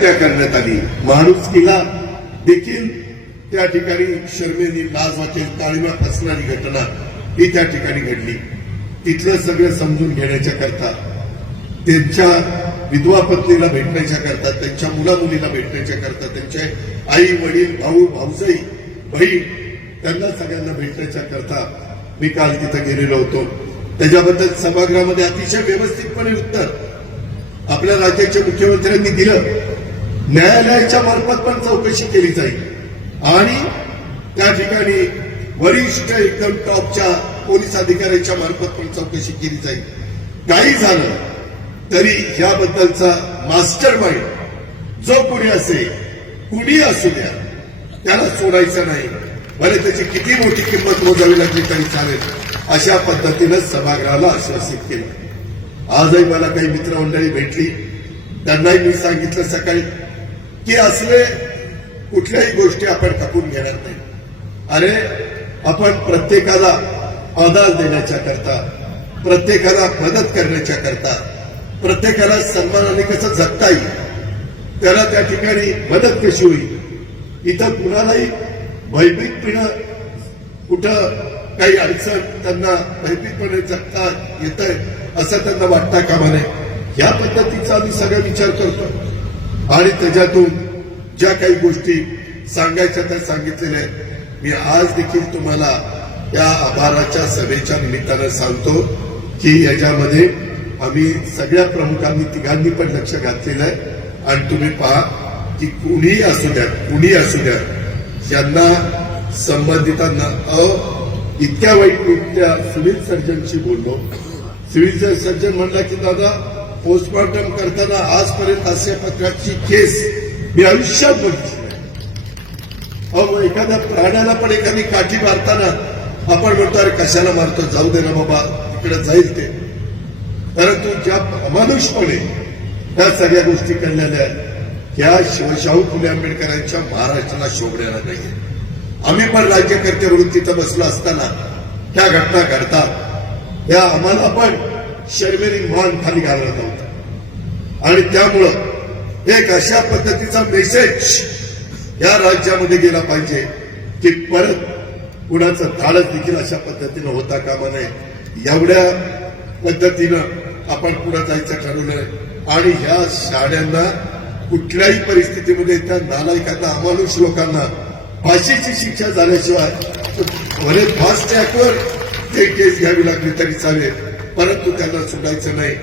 हत्या करण्यात आली. माणुसकीला देखील त्या ठिकाणी शर्मेनी लाज वाटेल ताळीमा असणारी घटना ही त्या ठिकाणी घडली. तिथलं सगळं समजून घेण्याच्या करता त्यांच्या विधवा पत्नीला भेटण्याच्या करता त्यांच्या मुला मुलीला भेटण्याच्या करता त्यांचे आई वडील भाऊ भाऊजाई बहीण त्यांना सगळ्यांना भेटण्याच्या करता मी काल तिथं गेलेलो होतो. त्याच्याबद्दल सभागृहामध्ये अतिशय व्यवस्थितपणे उत्तर आपल्या राज्याच्या मुख्यमंत्र्यांनी दिलं. न्यायालयाच्या मार्फत पण चौकशी केली जाईल. आणि त्या ठिकाणी वरिष्ठ एकदम टॉपच्या पोलीस अधिकाऱ्यांच्या मार्फत पण चौकशी केली जाईल. काही झालं तरी याबद्दलचा मास्टर माइंड जो कुणी असेल कुणी असू द्या त्याला सोडायचं नाही. भले त्याची किती मोठी किंमत मोजावी लागली तरी चालेल. अशा पद्धतीनं सभागृहाला आश्वासित केलं. आजही मला काही मित्रमंडळी भेटली. त्यांनाही मी सांगितलं सकाळी की असले कुठल्याही गोष्टी आपण खपून घेणार नाही. अरे आपण प्रत्येकाला आधार देण्याच्या करता प्रत्येकाला मदत करण्याच्या करता प्रत्येकाला सन्मानाने कसं जगता येईल त्याला त्या ठिकाणी मदत कशी होईल? इथं कुणालाही भयभीतपणे कुठं काही अडचण त्यांना भयभीतपणे जगता येत असं त्यांना वाटता कामा नये या पद्धतीचा आम्ही सगळा विचार करतो आणि त्याच्यातून ज्या काही गोष्टी सांगायच्या त्या सांगितलेल्या आहेत. मी आज देखील तुम्हाला या आभाराच्या सभेच्या निमित्तानं सांगतो की याच्यामध्ये आम्ही सगळ्या प्रमुखांनी तिघांनी पण लक्ष घातलेलं आहे. आणि तुम्ही पहा की कुणीही असू द्या कुणी असू द्या ज्यांना संबंधितांना अ इतक्या वाईट त्या सिव्हिल सर्जनशी बोललो. सिव्हिल सर्जन म्हणला की दादा पोस्टमॉर्टम करताना आजपर्यंत अशा प्रकारची केस मी आयुष्यात बघितली अहो एखाद्या प्राण्याला पण एखादी काठी मारताना आपण म्हणतो अरे कशाला मारतो? जाऊ दे ना बाबा इकडे जाईल ते. परंतु ज्या अमानुषपणे त्या सगळ्या गोष्टी आहेत या शिवशाहू फुले आंबेडकरांच्या महाराष्ट्राला शोभण्याला नाहीये आम्ही पण राज्यकर्ते म्हणून तिथं बसलो असताना त्या घटना घडतात. या आम्हाला पण शर्मेनी मान खाली घालत नव्हतं आणि त्यामुळं एक अशा पद्धतीचा मेसेज या राज्यामध्ये गेला पाहिजे की परत कुणाचं धाडस देखील अशा पद्धतीनं होता कामा नये. एवढ्या पद्धतीनं आपण पुढे जायचं ठरवलंय आणि ह्या शाळ्यांना कुठल्याही परिस्थितीमध्ये त्या नालायकांना अमानुष लोकांना फाशीची शिक्षा झाल्याशिवाय भले फास्ट ट्रॅकवर ते केस घ्यावी लागली तरी चालेल. परंतु त्यांना सोडायचं नाही.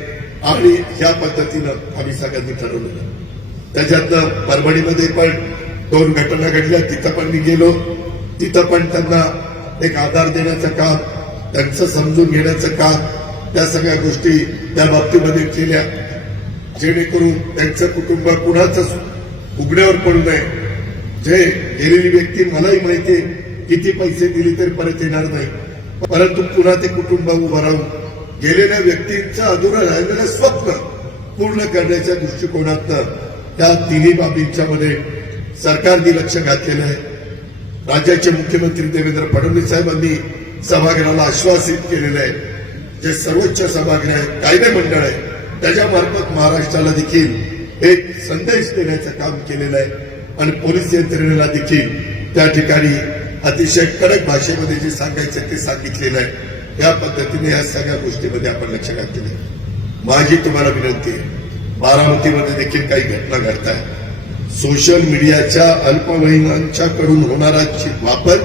आणि ह्या पद्धतीनं आम्ही सगळ्यांनी ठरवलं. त्याच्यातनं परभणीमध्ये पण दोन घटना घडल्या. तिथं पण मी गेलो. तिथं पण त्यांना एक आधार देण्याचं काम त्यांचं समजून घेण्याचं काम त्या सगळ्या गोष्टी त्या बाबतीमध्ये केल्या. जेणेकरून त्यांचं कुटुंब कुणाच उघड्यावर पडू नये. जे गेलेली व्यक्ती मलाही माहिती आहे किती पैसे दिले तरी परत येणार नाही. परंतु पुन्हा ते कुटुंब उभं राहून गेलेल्या व्यक्तींचं अधुरं राहिलेलं स्वप्न पूर्ण करण्याच्या दृष्टिकोनातनं त्या तिन्ही बाबींच्या मध्ये सरकारने लक्ष घातलेलं आहे. राज्याचे मुख्यमंत्री देवेंद्र फडणवीस साहेबांनी सभागृहाला आश्वासित केलेलं आहे. जे सर्वोच्च सभागृह आहे कायदे मंडळ आहे त्याच्यामार्फत महाराष्ट्राला देखील एक संदेश देण्याचं काम केलेलं आहे. आणि पोलीस यंत्रणेला देखील त्या ठिकाणी अतिशय कडक भाषेमध्ये जे सांगायचं ते सांगितलेलं आहे. या पद्धतीने या सगळ्या गोष्टीमध्ये आपण लक्ष घातलेलं आहे. माझी तुम्हाला विनंती आहे बारामतीमध्ये देखील काही घटना घडत आहे सोशल मीडियाच्या अल्पवयीनांच्याकडून होणारा चि- वापर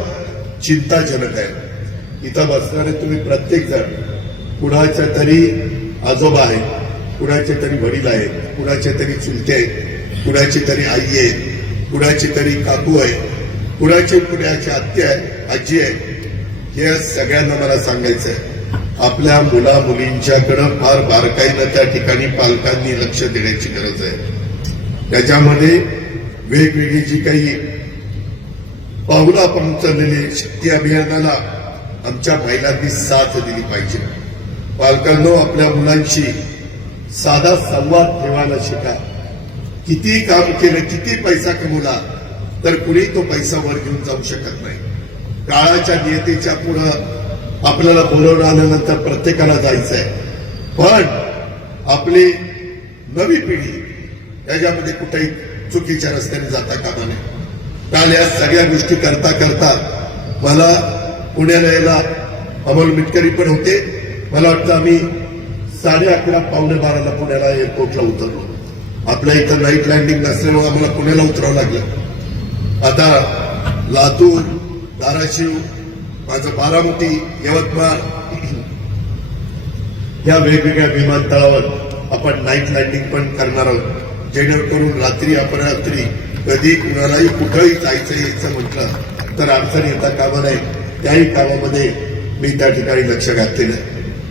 चिंताजनक आहे. इथं बसणारे तुम्ही प्रत्येक जण कुणाच्या तरी आजोबा आहेत कुणाचे तरी वडील आहेत कुणाचे तरी चुलते आहेत कुणाची तरी आई आहे कुणाची तरी काकू आहे कुणाची कुणाची आत्या आहे आजी आहे हे सगळ्यांना मला सांगायचं आहे आपल्या मुला मुलींच्याकडं फार बारकाईनं त्या ठिकाणी पालकांनी लक्ष देण्याची गरज आहे. त्याच्यामध्ये वेगवेगळी जी काही पावलं आपण उचललेली शक्ती अभियानाला आमच्या महिलांनी साथ दिली पाहिजे. पालकांनो आपल्या मुलांशी साधा संवाद ठेवायला शिका. किती काम केलं किती पैसा कमवला तर कुणी तो पैसा वर घेऊन जाऊ शकत नाही. काळाच्या नियतीच्या पुढं आपल्याला बोलवून आल्यानंतर प्रत्येकाला जायचं आहे पण आपली नवी पिढी याच्यामध्ये कुठेही चुकीच्या रस्त्याने जाता कामा नये. काल या सगळ्या गोष्टी करता करता मला पुण्याला यायला अमोल मिटकरी पण होते. मला वाटतं आम्ही साडे अकरा पावणे बाराला पुण्याला एअरपोर्टला उतरलो. आपल्या इथं नाईट लँडिंग नसल्यामुळे आम्हाला पुण्याला उतरावं लागलं. आता लातूर धाराशिव माझं बारामती यवतमाळ. या वेगवेगळ्या विमानतळावर आपण नाईट लँडिंग पण करणार आहोत. जेणेकरून रात्री अपरात्री कधी कुणालाही कुठंही जायचं यायचं म्हटलं तर अडचण येता कामा नये. त्याही कामामध्ये मी त्या ठिकाणी लक्ष घातलेलं आहे.